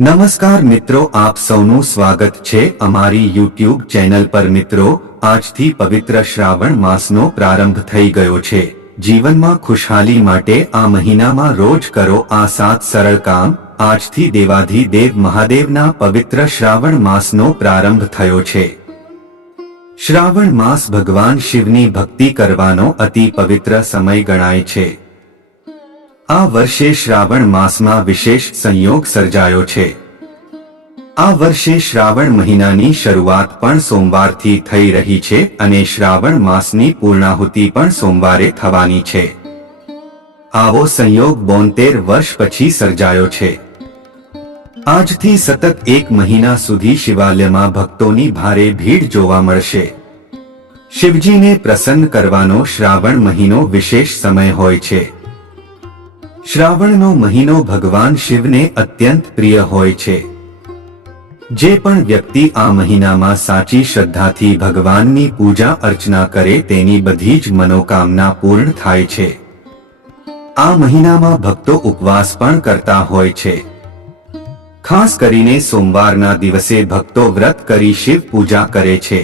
નમસ્કાર મિત્રો, આપ સૌનું સ્વાગત છે અમારી યુટ્યુબ ચેનલ પર। મિત્રો, આજથી પવિત્ર શ્રાવણ માસનો પ્રારંભ થઈ ગયો છે। જીવનમાં ખુશહાલી માટે આ મહિનામાં રોજ કરો આ 7 સરળ કામ। આજથી દેવાધિદેવ મહાદેવના પવિત્ર શ્રાવણ માસનો પ્રારંભ થયો છે। શ્રાવણ માસ ભગવાન શિવની ભક્તિ કરવાનો અતિ પવિત્ર સમય ગણાય છે। આ વર્ષે શ્રાવણ માસમાં વિશેષ સંયોગ સર્જાયો છે। આ વર્ષે શ્રાવણ મહિનાની શરૂઆત પણ સોમવારથી થઈ રહી છે અને શ્રાવણ માસની પૂર્ણાહુતિ પણ સોમવારે થવાની છે। આવો સંયોગ 72 વર્ષ પછી સર્જાયો છે। આજથી સતત 1 મહિના સુધી શિવાલયમાં ભક્તોની ભારે ભીડ જોવા મળશે। શિવજીને પ્રસન્ન કરવાનો શ્રાવણ મહિનો વિશેષ સમય હોય છે। શ્રાવણનો મહિનો ભગવાન શિવને અત્યંત પ્રિય હોય છે। જે પણ વ્યક્તિ આ મહિનામાં સાચી શ્રદ્ધાથી ભગવાનની પૂજા અર્ચના કરે તેની બધી જ મનોકામના પૂર્ણ થાય છે। આ મહિનામાં ભક્તો ઉપવાસ પણ કરતા હોય છે। ખાસ કરીને સોમવારના દિવસે ભક્તો વ્રત કરી શિવ પૂજા કરે છે।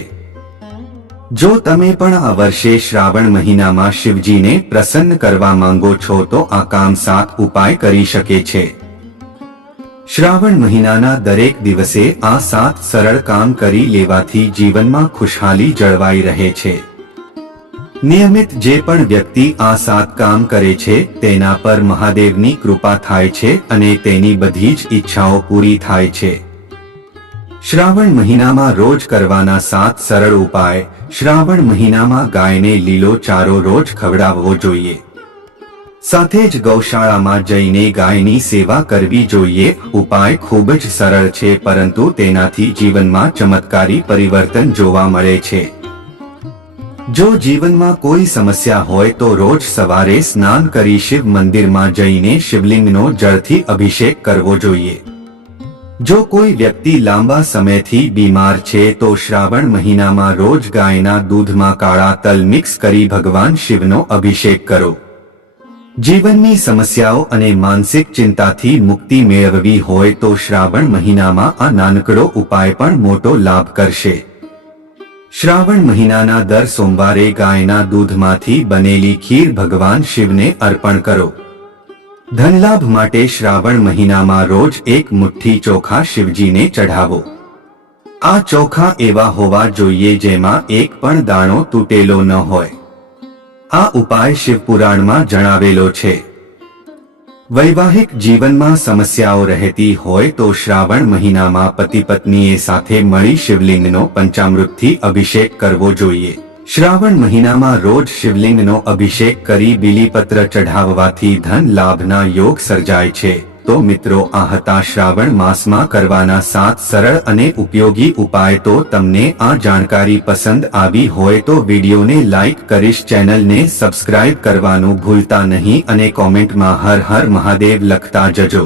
જો તમે પણ આ વર્ષે શ્રાવણ મહિનામાં શિવજીને પ્રસન્ન કરવા માંગો છો તો આ કામ 7 ઉપાય કરી શકે છે। શ્રાવણ મહિનાના દરેક દિવસે આ 7 સરળ કામ કરી લેવાથી જીવનમાં ખુશહાલી જળવાઈ રહે છે। નિયમિત જે પણ વ્યક્તિ આ 7 કામ કરે છે તેના પર મહાદેવની કૃપા થાય છે અને તેની બધી જ ઈચ્છાઓ પૂરી થાય છે। શ્રાવણ મહિનામાં રોજ કરવાના 7 સરળ ઉપાય। શ્રાવણ મહિનામાં ગાયને લીલો ચારો રોજ ખવડાવવો જોઈએ। સાથે જ ગૌશાળામાં જઈને ગાયની સેવા કરવી જોઈએ। ઉપાય ખૂબ જ સરળ છે પરંતુ તેનાથી જીવનમાં ચમત્કારી પરિવર્તન જોવા મળે છે। જો જીવનમાં કોઈ સમસ્યા હોય તો રોજ સવારે સ્નાન કરી શિવ મંદિરમાં જઈને શિવલિંગનો જળથી અભિષેક કરવો જોઈએ। જો કોઈ વ્યક્તિ લાંબા સમયથી બીમાર છે તો શ્રાવણ મહિનામાં રોજ ગાયના દૂધમાં કાળા તલ મિક્સ કરી ભગવાન શિવનો અભિષેક કરો। જીવનની સમસ્યાઓ અને માનસિક ચિંતાથી મુક્તિ મેળવવી હોય તો શ્રાવણ મહિનામાં આ નાનકડો ઉપાય પણ મોટો લાભ કરશે। શ્રાવણ મહિનાના દર સોમવારે ગાયના દૂધમાંથી બનેલી ખીર ભગવાન શિવને અર્પણ કરો। ધનલાભ માટે શ્રાવણ મહિનામાં રોજ 1 મુઠ્ઠી ચોખા શિવજીને ચઢાવો। આ ચોખા એવા હોવા જોઈએ જેમાં એક પણ દાણો તૂટેલો ન હોય। આ ઉપાય શિવપુરાણમાં જણાવેલો છે। વૈવાહિક જીવનમાં સમસ્યાઓ રહેતી હોય તો શ્રાવણ મહિનામાં પતિ પત્નીએ સાથે મળી શિવલિંગનો પંચામૃતથી અભિષેક કરવો જોઈએ। શ્રાવણ મહિનામાં રોજ શિવલિંગનો અભિષેક કરી બીલીપત્ર ચઢાવવાથી ધન લાભના યોગ સર્જાય છે। તો મિત્રો, આ હતા શ્રાવણ માસમાં કરવાના 7 સરળ અને ઉપયોગી ઉપાય। તો તમને આ જાણકારી પસંદ આવી હોય તો વિડીયોને લાઈક કરીશ, ચેનલને સબસ્ક્રાઇબ કરવાનું ભૂલતા નહીં અને કોમેન્ટમાં હર હર મહાદેવ લખતા જજો।